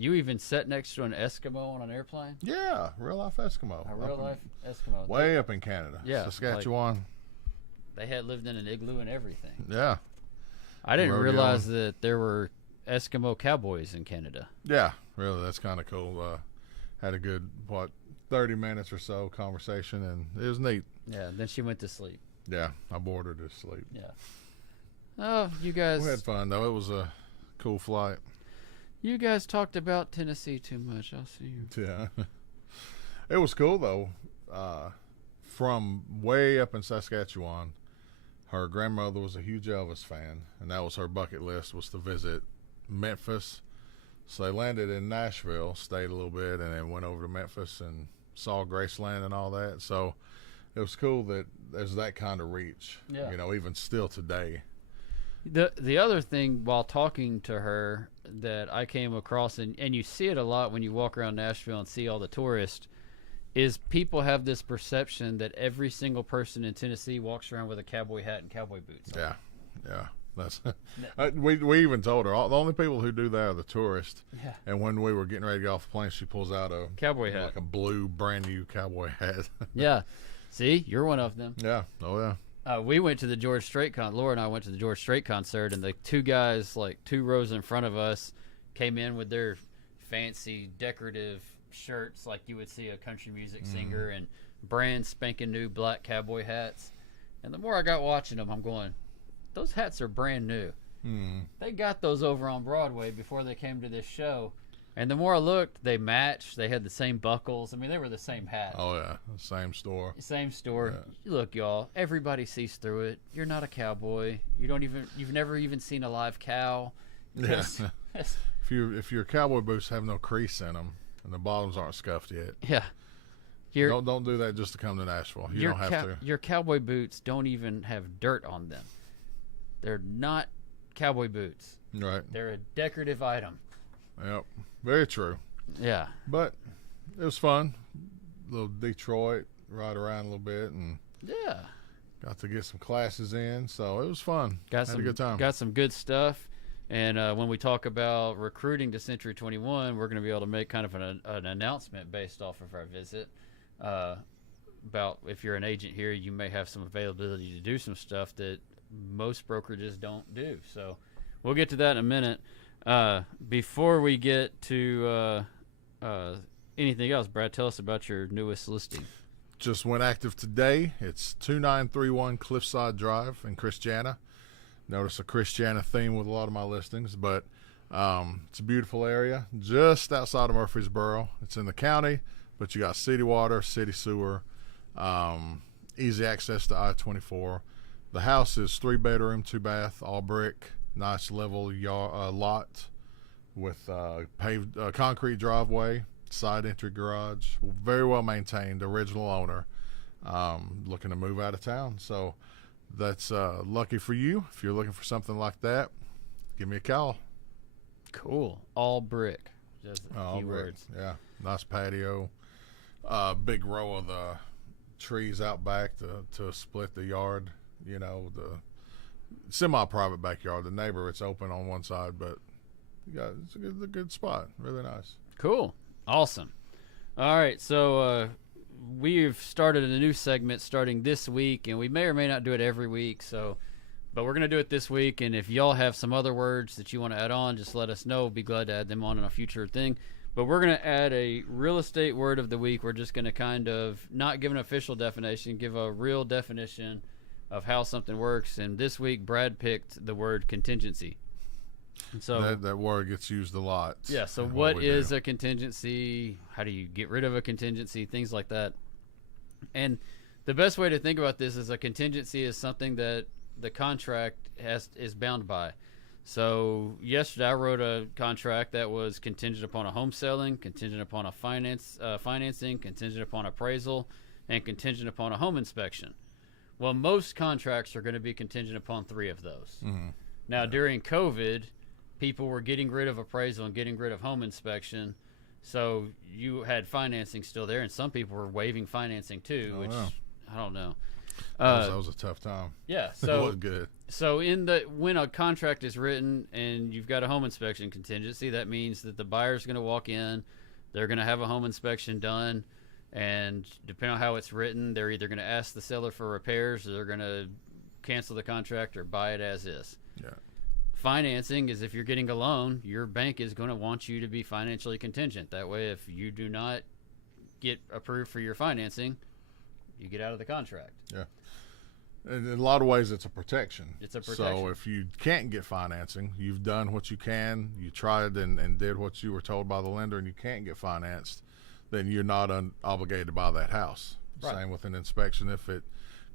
You even sat next to an Eskimo on an airplane? Yeah, real life Eskimo. A real life Eskimo. Way up in Canada. Yeah. Saskatchewan. They had lived in an igloo and everything. Yeah. I didn't realize that there were Eskimo cowboys in Canada. Yeah, really. That's kind of cool. Had a good, 30 minutes or so conversation, and it was neat. Yeah, then she went to sleep. Yeah, I bored her to sleep. Yeah. Oh, you guys. We had fun, though. It was a cool flight. You guys talked about Tennessee too much. I'll see you. Yeah. It was cool, though. From way up in Saskatchewan, her grandmother was a huge Elvis fan, and that was her bucket list, was to visit Memphis. So they landed in Nashville, stayed a little bit, and then went over to Memphis and saw Graceland and all that. So it was cool that there's that kind of reach, even still today. The other thing while talking to her that I came across, and you see it a lot when you walk around Nashville and see all the tourists, is people have this perception that every single person in Tennessee walks around with a cowboy hat and cowboy boots on. Yeah. That's we even told her the only people who do that are the tourists. Yeah. And when we were getting ready to get off the plane, she pulls out a cowboy hat, like a blue brand new cowboy hat. Yeah. See, you're one of them. Yeah. Oh yeah. We went to the George Strait Laura and I went to the George Strait concert, and the two guys like 2 rows in front of us came in with their fancy decorative shirts like you would see a country music singer, and brand spanking new black cowboy hats. And the more I got watching them, I'm going, those hats are brand new. They got those over on Broadway before they came to this show. And the more I looked, they matched. They had the same buckles. I mean, they were the same hat. Oh yeah, same store. Same store. Yeah. Look, y'all, everybody sees through it. You're not a cowboy. You've never even seen a live cow. Yeah. if your cowboy boots have no crease in them and the bottoms aren't scuffed yet. Yeah. Don't do that just to come to Nashville. You don't have to. Your cowboy boots don't even have dirt on them. They're not cowboy boots. Right. They're a decorative item. Yep. Very true. Yeah. But it was fun. A little Detroit, ride around a little bit, and got to get some classes in. So it was fun. Had a good time. Got some good stuff. And when we talk about recruiting to Century 21, we're going to be able to make kind of an announcement based off of our visit about if you're an agent here, you may have some availability to do some stuff that most brokerages don't do. So we'll get to that in a minute. Before we get to anything else, Brad, tell us about your newest listing. Just went active today. It's 2931 Cliffside Drive in Christiana. Notice a Christiana theme with a lot of my listings, but it's a beautiful area just outside of Murfreesboro. It's in the county, but you got city water, city sewer, easy access to I-24. The house is 3-bedroom, 2-bath, all brick, nice level lot with paved concrete driveway, side entry garage, very well maintained, original owner, looking to move out of town. So that's lucky for you. If you're looking for something like that, give me a call. Cool. All brick. Just all brick. Yeah. Nice patio. Big row of the trees out back to split the yard. The semi-private backyard. The neighbor, it's open on one side, but it's a good spot. Really nice. Cool. Awesome. All right. So we've started a new segment starting this week, and we may or may not do it every week. But we're going to do it this week, and if y'all have some other words that you want to add on, just let us know. We'll be glad to add them on in a future thing. But we're going to add a real estate word of the week. We're just going to kind of not give an official definition, give a real definition of how something works. And this week, Brad picked the word contingency. And so that word gets used a lot. Yeah. So what is a contingency? How do you get rid of a contingency? Things like that. And the best way to think about this is a contingency is something that the contract is bound by. So yesterday I wrote a contract that was contingent upon a home selling, contingent upon a financing, contingent upon appraisal, and contingent upon a home inspection. Well, most contracts are going to be contingent upon 3 of those. Mm-hmm. Now, during COVID, people were getting rid of appraisal and getting rid of home inspection. So you had financing still there, and some people were waiving financing too, which I don't know. That was a tough time. Yeah, It so was good. So when a contract is written and you've got a home inspection contingency, that means that the buyer's going to walk in, they're going to have a home inspection done, and depending on how it's written, they're either going to ask the seller for repairs, or they're going to cancel the contract or buy it as is. Yeah. Financing is if you're getting a loan, your bank is going to want you to be financially contingent. That way, if you do not get approved for your financing, you get out of the contract. Yeah. In a lot of ways, it's a protection. It's a protection. So if you can't get financing, you've done what you can, you tried and did what you were told by the lender, and you can't get financed, then you're not obligated to buy that house. Right. Same with an inspection. If it,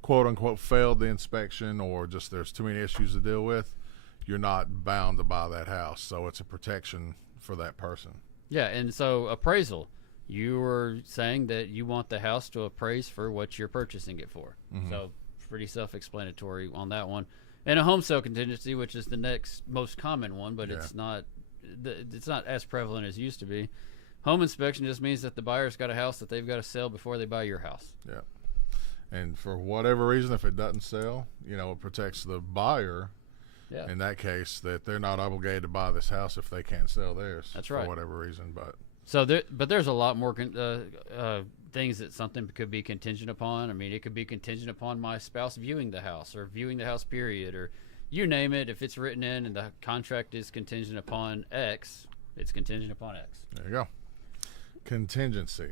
quote unquote, failed the inspection, or just there's too many issues to deal with, you're not bound to buy that house. So it's a protection for that person. Yeah, and so appraisal. You were saying that you want the house to appraise for what you're purchasing it for. Mm-hmm. So pretty self-explanatory on that one. And a home sale contingency, which is the next most common one, but it's not as prevalent as it used to be. Home inspection just means that the buyer's got a house that they've got to sell before they buy your house. Yeah. And for whatever reason, if it doesn't sell, it protects the buyer. Yeah. In that case, that they're not obligated to buy this house if they can't sell theirs. That's right. For whatever reason, but there's a lot more things that something could be contingent upon. I mean, it could be contingent upon my spouse viewing the house, or viewing the house, period, or you name it. If it's written in and the contract is contingent upon X, it's contingent upon X. There you go. Contingency.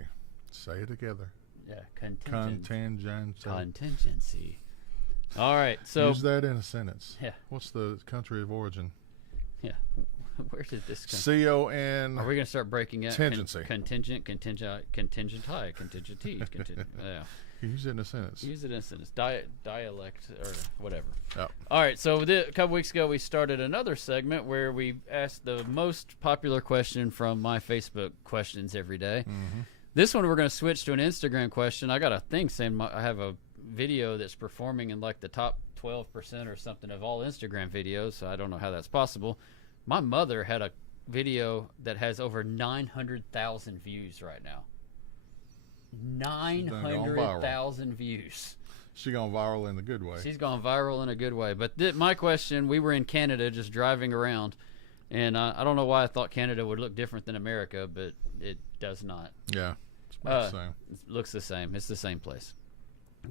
Say it together. Yeah, Contingency. Contingency. All right, so use that in a sentence. Yeah. What's the country of origin? Yeah. Where did this come? CON. Are we going to start breaking out? Contingency. Contingent, contingent high, contingency. Yeah. Use it in a sentence. Use it in a sentence. Dialect or whatever. Yep. All right. So a couple weeks ago, we started another segment where we asked the most popular question from my Facebook questions every day. Mm-hmm. This one, we're going to switch to an Instagram question. I got a thing saying I have a video that's performing in like the top 12% or something of all Instagram videos. So I don't know how that's possible. My mother had a video that has over 900,000 views right now. 900,000 views. She's gone viral in a good way. She's gone viral in a good way. But my question, we were in Canada just driving around, and I don't know why I thought Canada would look different than America, but it does not. Yeah, it's about the same. It looks the same. It's the same place.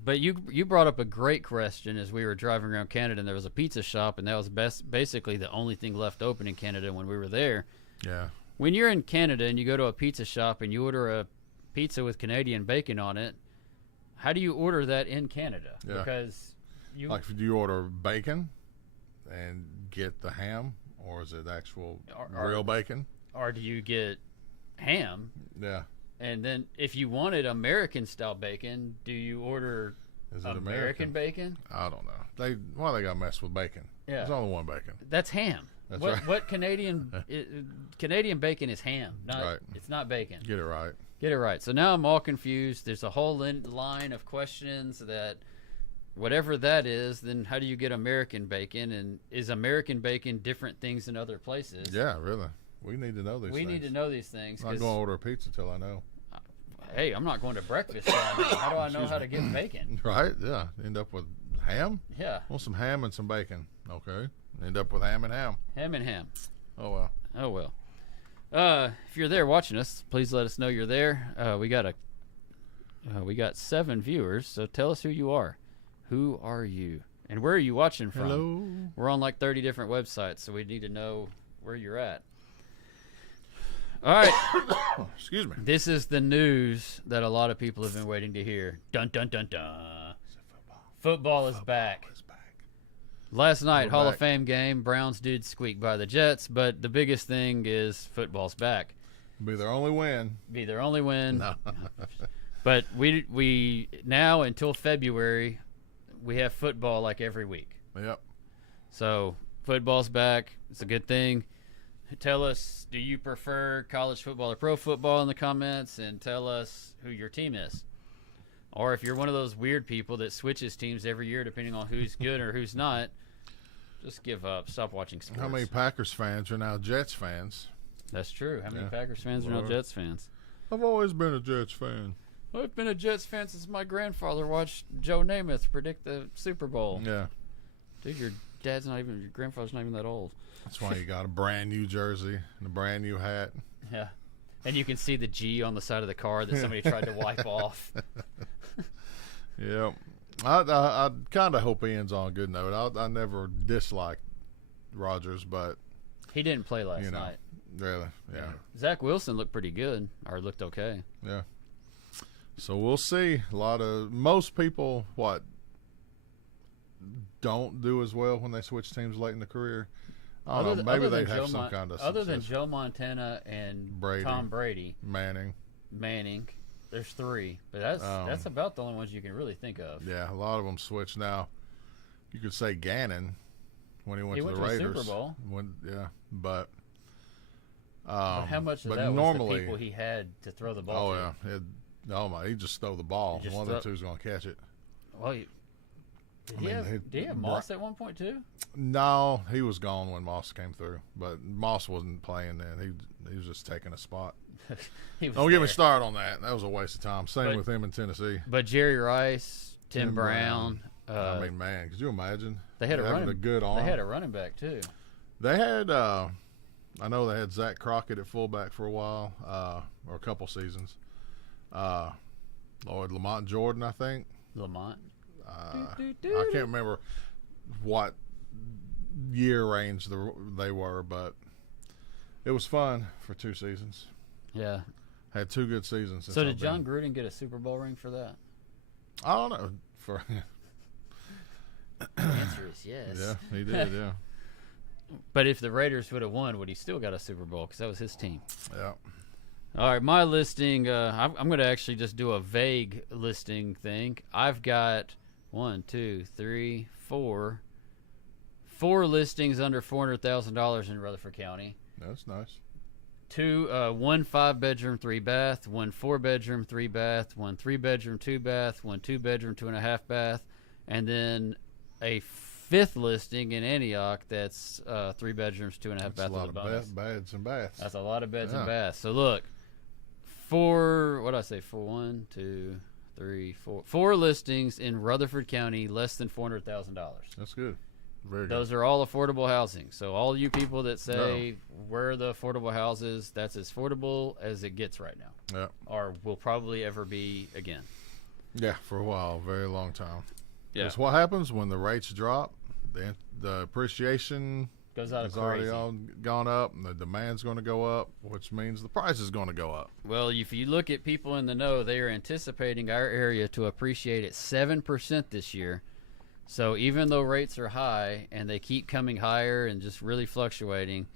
But you brought up a great question as we were driving around Canada, and there was a pizza shop, and that was basically the only thing left open in Canada when we were there. Yeah. When you're in Canada and you go to a pizza shop and you order a pizza with Canadian bacon on it, how do you order that in Canada? Yeah. Because like, do you order bacon and get the ham, or is it actual real bacon? Or do you get ham? Yeah. And then if you wanted American-style bacon, do you order American bacon? I don't know. Why they got to mess with bacon? Yeah. There's only one bacon. That's ham. That's what, right. What Canadian bacon is ham. Right. It's not bacon. Get it right. Get it right. So now I'm all confused. There's a whole line of questions that whatever that is, then how do you get American bacon? And is American bacon different things in other places? Yeah, really. We need to know these things. We need to know these things. I'm not going to order a pizza till I know. Hey, I'm not going to breakfast. How do I know how to get bacon? Right, yeah. End up with ham? Yeah. Want some ham and some bacon. Okay. End up with ham and ham. Ham and ham. Oh, well. Oh, well. If you're there watching us, please let us know you're there. We got 7 viewers, so tell us who you are. Who are you? And where are you watching from? Hello. We're on like 30 different websites, so we need to know where you're at. All right. Excuse me. This is the news that a lot of people have been waiting to hear. Dun, dun, dun, dun. Football is back. Last night, Hall of Fame game, Browns did squeak by the Jets, but the biggest thing is football's back. Be their only win. Be their only win. No. But we now until February, we have football like every week. Yep. So football's back. It's a good thing. Tell us, do you prefer college football or pro football in the comments, and tell us who your team is. Or if you're one of those weird people that switches teams every year depending on who's good or who's not, just give up. Stop watching sports. How many Packers fans are now Jets fans? That's true. How many Packers fans are now Jets fans? I've always been a Jets fan. Well, I've been a Jets fan since my grandfather watched Joe Namath predict the Super Bowl. Yeah. Dude, your grandfather's not even that old. That's why you got a brand new jersey and a brand new hat. Yeah. And you can see the G on the side of the car that somebody tried to wipe off. Yeah. I kind of hope he ends on a good note. I never disliked Rodgers, but he didn't play last night. Really, yeah. Zach Wilson looked pretty good, or looked okay. Yeah. So we'll see. Most people, don't do as well when they switch teams late in the career. I don't know. Maybe they have some kind of success. Other than Joe Montana and Tom Brady. Manning. There's 3. But that's about the only ones you can really think of. Yeah, a lot of them switch now. You could say Gannon when he went to the Raiders. Super Bowl. But how much of that was the people he had to throw the ball to? Oh, yeah. He just threw the ball. One of the two's going to catch it. Well, did he have Moss at one point too? No, he was gone when Moss came through. But Moss wasn't playing then. He was just taking a spot. Don't get me started on that. That was a waste of time. Same with him in Tennessee. But Jerry Rice, Tim Brown. Man, could you imagine? They had a good arm. They had a running back too. They had. I know they had Zach Crockett at fullback for a while, or a couple seasons. Lamont Jordan, I think. Lamont. I can't remember what year range they were, but it was fun for 2 seasons. Yeah. Had 2 good seasons. So did John Gruden get a Super Bowl ring for that? I don't know. The answer is yes. Yeah, he did, yeah. But if the Raiders would have won, would he still got a Super Bowl? Because that was his team. Yeah. All right, my listing, I'm going to actually just do a vague listing thing. I've got 1, 2, 3, 4 listings under $400,000 in Rutherford County. That's nice. 1 5-bedroom, 3-bath, 1 4-bedroom, 3-bath, 1 3-bedroom, 2-bath, 1 2-bedroom, 2.5-bath, and then a 5th listing in Antioch that's 3 bedrooms, 2.5 baths. That's a lot of beds and baths. That's a lot of beds and baths. So look, 4 listings in Rutherford County, less than $400,000. That's good. Very good. Those are all affordable housing. So all you people that say where are the affordable houses, that's as affordable as it gets right now. Yeah. Or will probably ever be again. Yeah, for a while, very long time. Yeah. Because what happens when the rates drop, the appreciation goes out has of already crazy. all gone up, and the demand's going to go up, which means the price is going to go up. Well, if you look at people in the know, they are anticipating our area to appreciate at 7% this year. So even though rates are high and they keep coming higher and just really fluctuating,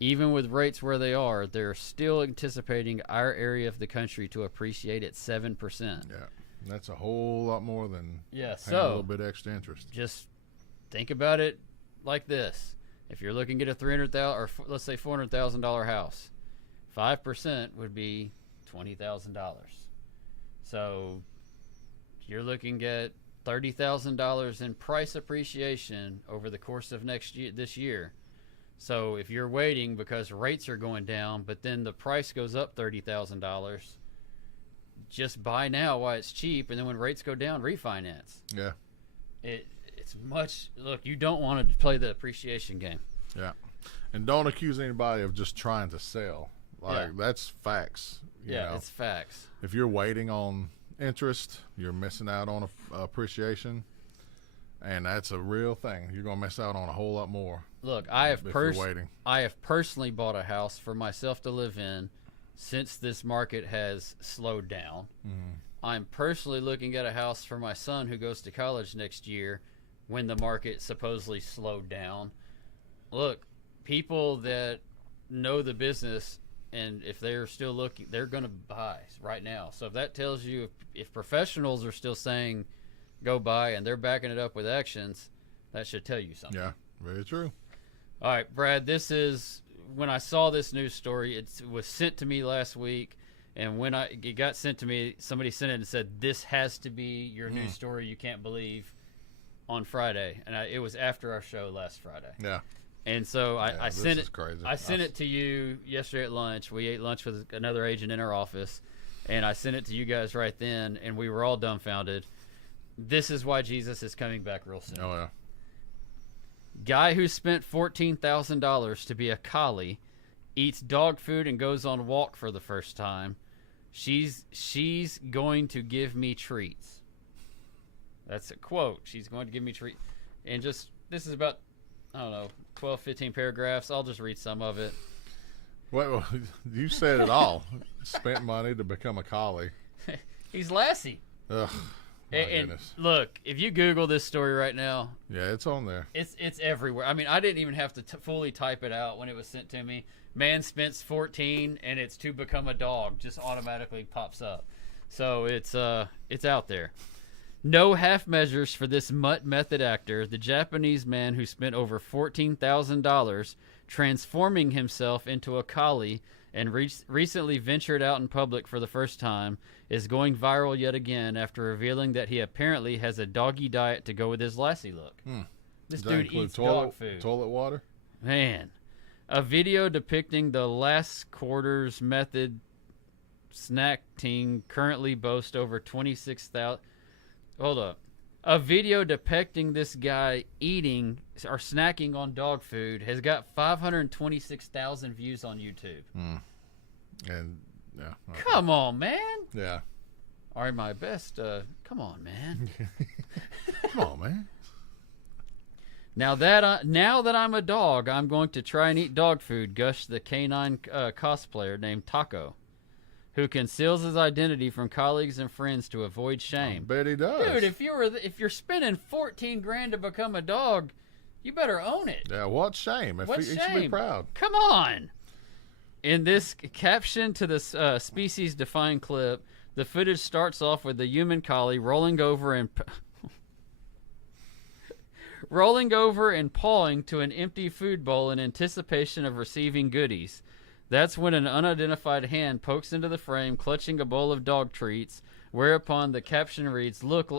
even with rates where they are, they're still anticipating our area of the country to appreciate at 7%. Yeah, and that's a whole lot more than a little bit extra interest. Just think about it like this: if you're looking at a $300,000 or let's say $400,000 house, 5% would be $20,000. So you're looking at $30,000 in price appreciation over the course of this year. So if you're waiting because rates are going down, but then the price goes up $30,000, just buy now while it's cheap, and then when rates go down, refinance. Yeah. It's much. Look, you don't want to play the appreciation game. Yeah, and don't accuse anybody of just trying to sell. That's facts. You know? It's facts. If you're waiting on interest, you're missing out on appreciation, and that's a real thing. You're gonna miss out on a whole lot more. Look, I have personally bought a house for myself to live in since this market has slowed down. Mm-hmm. I'm personally looking at a house for my son who goes to college next year when the market supposedly slowed down. Look, people that know the business, and if they're still looking, they're going to buy right now. So if that tells you, if professionals are still saying go buy and they're backing it up with actions, that should tell you something. Yeah, very true. All right, Brad, this is, when I saw this news story, it was sent to me last week. And when it got sent to me, somebody sent it and said, this has to be your news story you can't believe on Friday. And it was after our show last Friday. Yeah. And so I sent it. Crazy. I sent it to you yesterday at lunch. We ate lunch with another agent in our office. and I sent it to you guys right then, and we were all dumbfounded. This is why Jesus is coming back real soon. Oh, yeah. Guy who spent $14,000 to be a collie eats dog food and goes on walk for the first time. She's going to give me treats. That's a quote. She's going to give me treats. And just, this is about, I don't know, 12, 15 paragraphs. I'll just read some of it. Well, you said it all. Spent money to become a collie. He's Lassie. Ugh. My goodness. Look, if you Google this story right now, yeah, it's on there. It's everywhere. I mean, I didn't even have to fully type it out when it was sent to me. Man spends 14 and it's to become a dog. Just automatically pops up. So it's out there. No half measures for this mutt method actor, the Japanese man who spent over $14,000 transforming himself into a collie and recently ventured out in public for the first time, is going viral yet again after revealing that he apparently has a doggy diet to go with his Lassie look. This dude eats dog food. Toilet water? Man. A video depicting the last quarters method snacking currently boasts over 26,000. Hold up. A video depicting this guy eating or snacking on dog food has got 526,000 views on YouTube. And yeah. Okay. Come on, man. Yeah. All right, my best. Come on, man. Come on, man. Now that I'm a dog, I'm going to try and eat dog food, gushed the canine cosplayer named Taco, who conceals his identity from colleagues and friends to avoid shame. I bet he does. Dude, if you're spending $14,000 to become a dog, you better own it. Yeah, what shame? What He shame? should be proud. Come on. In this caption to this species-defying clip, the footage starts off with the human collie rolling over and pawing to an empty food bowl in anticipation of receiving goodies. That's when an unidentified hand pokes into the frame, clutching a bowl of dog treats, whereupon the caption reads, look,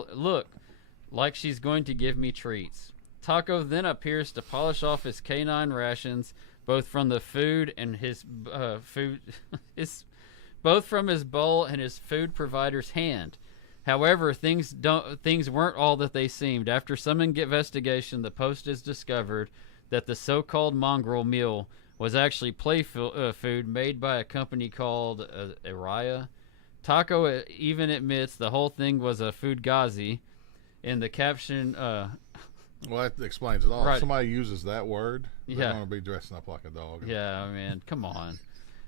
like she's going to give me treats. Taco then appears to polish off his canine rations, both from the food and his both from his bowl and his food provider's hand. However, things weren't all that they seemed. After some investigation, the Post has discovered that the so-called mongrel meal was actually play food made by a company called Araya. Taco even admits the whole thing was a fugazi. In the caption, well, that explains it all. Right. If somebody uses that word, they're Yeah. going to be dressing up like a dog. Yeah, man, come on.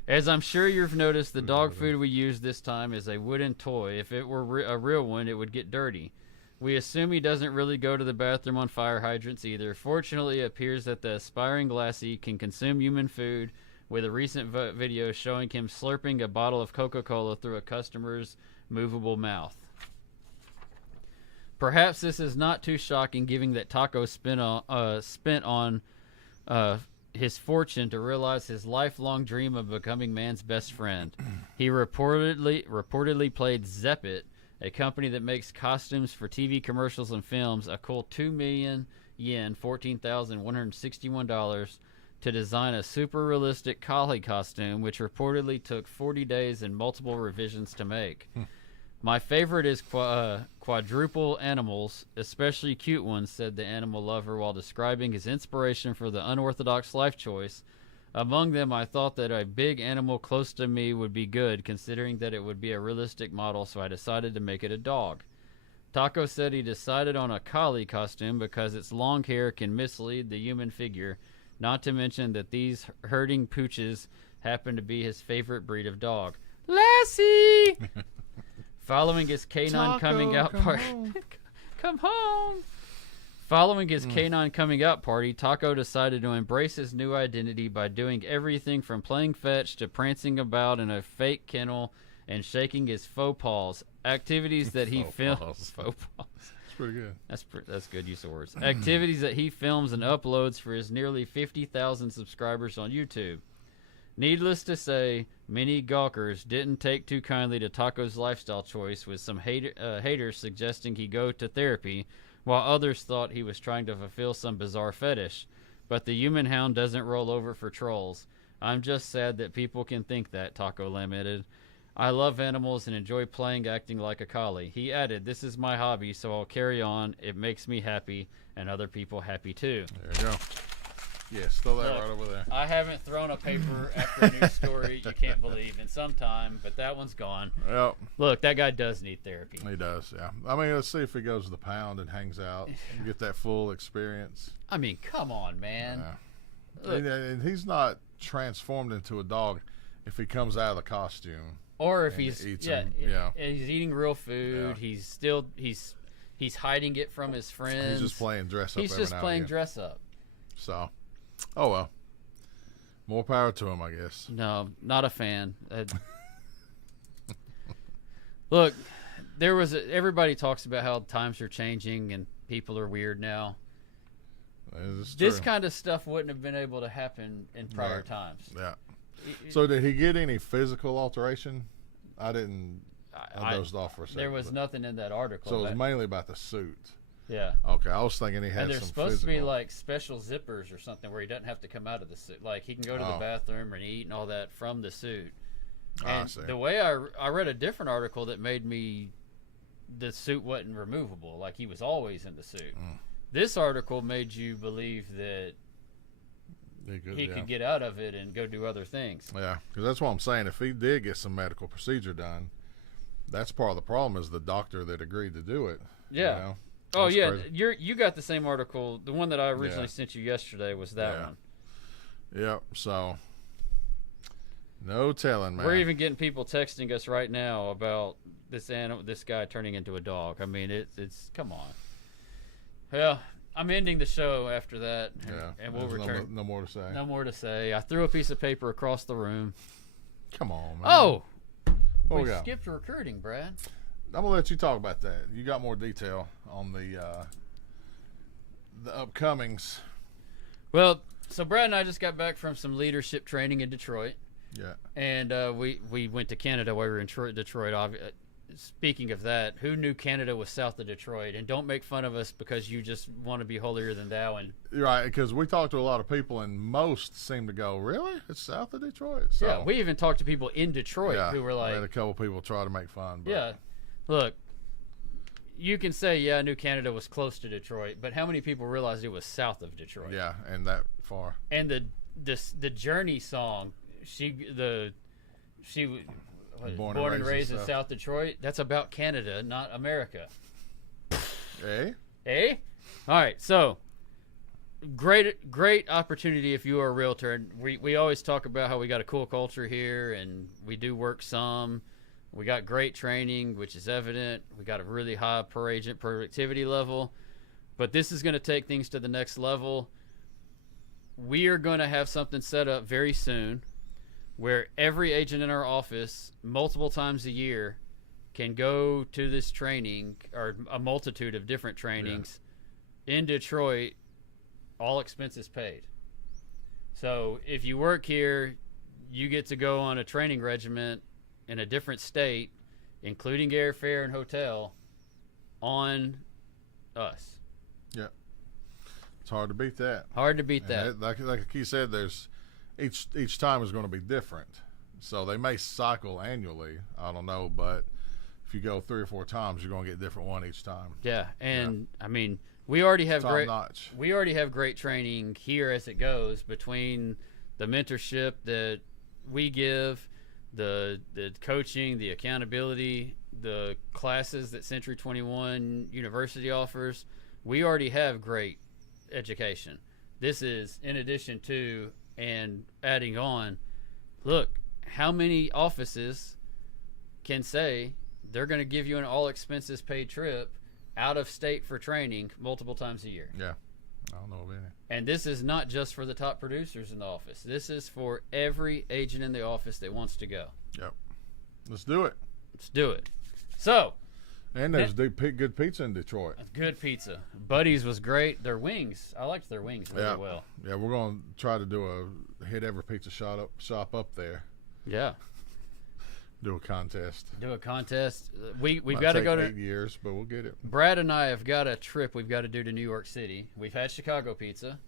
As I'm sure you've noticed, the dog food we use this time is a wooden toy. If it were a real one, it would get dirty. We assume he doesn't really go to the bathroom on fire hydrants either. Fortunately, it appears that the aspiring Lassie can consume human food, with a recent video showing him slurping a bottle of Coca-Cola through a customer's movable mouth. Perhaps this is not too shocking, given that Taco spent on his fortune to realize his lifelong dream of becoming man's best friend. He reportedly played Zeppit, a company that makes costumes for TV commercials and films, a cool 2 million yen, $14,161, to design a super realistic collie costume, which reportedly took 40 days and multiple revisions to make. My favorite is quadruple animals, especially cute ones, said the animal lover while describing his inspiration for the unorthodox life choice. Among them, I thought that a big animal close to me would be good, considering that it would be a realistic model, so I decided to make it a dog. Taco said he decided on a collie costume because its long hair can mislead the human figure, not to mention that these herding pooches happen to be his favorite breed of dog. Lassie! Following his canine coming out party. Come home! Following his canine coming out party, Taco decided to embrace his new identity by doing everything from playing fetch to prancing about in a fake kennel and shaking his faux paws. Activities that he films. Faux paws. That's pretty good. That's good use of words. Activities that he films and uploads for his nearly 50,000 subscribers on YouTube. Needless to say, many gawkers didn't take too kindly to Taco's lifestyle choice, with some haters suggesting he go to therapy, while others thought he was trying to fulfill some bizarre fetish. But the human hound doesn't roll over for trolls. I'm just sad that people can think that, Taco lamented. I love animals and enjoy playing acting like a collie. He added, this is my hobby, so I'll carry on. It makes me happy and other people happy too. There you go. Yes, throw that right over there. I haven't thrown a paper after a news story you can't believe in some time, but that one's gone. Yep. Look, that guy does need therapy. He does, yeah. I mean, let's see if he goes to the pound and hangs out and get that full experience. I mean, come on, man. Yeah. And he's not transformed into a dog if he comes out of the costume. Or if he's he's eating real food. Yeah. He's hiding it from his friends. He's just playing dress up. He's just playing dress up. So, oh well. More power to him, I guess. No, not a fan. Look, everybody talks about how times are changing and people are weird now. This kind of stuff wouldn't have been able to happen in prior times. Yeah. So did he get any physical alteration? I dozed off for a second. There was nothing in that article. So it was mainly about the suit. Yeah. Okay, I was thinking he had some physical. And there's supposed to be like special zippers or something where he doesn't have to come out of the suit. Like he can go to the bathroom and eat and all that from the suit. And the way I read a different article that made the suit wasn't removable. Like he was always in the suit. This article made you believe that he could get out of it and go do other things. Yeah, because that's what I'm saying. If he did get some medical procedure done, that's part of the problem is the doctor that agreed to do it. Yeah. You know? Oh, yeah. Crazy. You got the same article. The one that I originally sent you yesterday was that one. Yep. So, no telling, man. We're even getting people texting us right now about this guy turning into a dog. I mean, it's come on. Yeah. I'm ending the show after that, and we'll return. No more to say. No more to say. I threw a piece of paper across the room. Come on, man. Oh! We skipped recruiting, Brad. I'm going to let you talk about that. You got more detail on the upcomings. Well, so Brad and I just got back from some leadership training in Detroit. Yeah. And we went to Canada while we were in Detroit. Speaking of that, who knew Canada was south of Detroit? And don't make fun of us because you just want to be holier than thou. And right, because we talked to a lot of people, and most seem to go, "Really? It's south of Detroit?" So, yeah, we even talked to people in Detroit who were like, we had a couple people try to make fun. But. Yeah, look, you can say, "Yeah, I knew Canada was close to Detroit," but how many people realized it was south of Detroit? Yeah, and that far. And the Journey song, she Born and raised in South Detroit. That's about Canada, not America. Eh? All right. So, great opportunity if you are a realtor. And we always talk about how we got a cool culture here, and we do work some. We got great training, which is evident. We got a really high per agent productivity level. But this is going to take things to the next level. We are going to have something set up very soon where every agent in our office multiple times a year can go to this training or a multitude of different trainings in Detroit, all expenses paid. So if you work here, you get to go on a training regiment in a different state, including airfare and hotel, on us. Yeah. It's hard to beat that. Hard to beat that. Like he said, there's each time is going to be different. So they may cycle annually. I don't know, but if you go 3 or 4 times, you're going to get a different one each time. Yeah, and I mean, we already have top-notch. We already have great training here as it goes between the mentorship that we give, the coaching, the accountability, the classes that Century 21 University offers. We already have great education. This is in addition to and adding on. Look, how many offices can say they're going to give you an all expenses paid trip out of state for training multiple times a year? Yeah, I don't know of any. And this is not just for the top producers in the office. This is for every agent in the office that wants to go. Yep. Let's do it. Let's do it. So. And there's good pizza in Detroit. Good pizza. Buddy's was great. Their wings, I liked their wings really well. Yeah, we're going to try to do hit every pizza shop up there. Yeah. Do a contest. We've got to go to 8 years, but we'll get it. Brad and I have got a trip we've got to do to New York City. We've had Chicago pizza.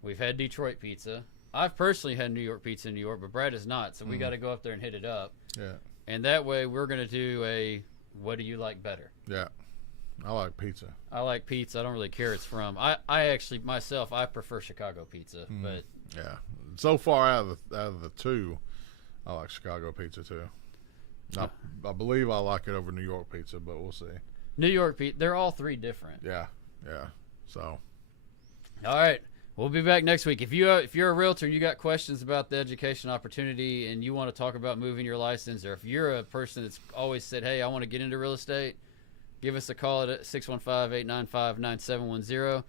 We've had Detroit pizza. I've personally had New York pizza in New York, but Brad has not, so we got to go up there and hit it up. Yeah. And that way we're going to do a what do you like better? Yeah. I like pizza. I like pizza. I don't really care it's from. I actually myself I prefer Chicago pizza, but yeah. So far out of the two, I like Chicago pizza too. I believe I like it over New York pizza, but we'll see. New York pizza, they're all three different. Yeah. Yeah. So. All right. We'll be back next week. If you're a realtor and you got questions about the education opportunity and you want to talk about moving your license, or if you're a person that's always said, hey, I want to get into real estate, give us a call at 615-895-9710.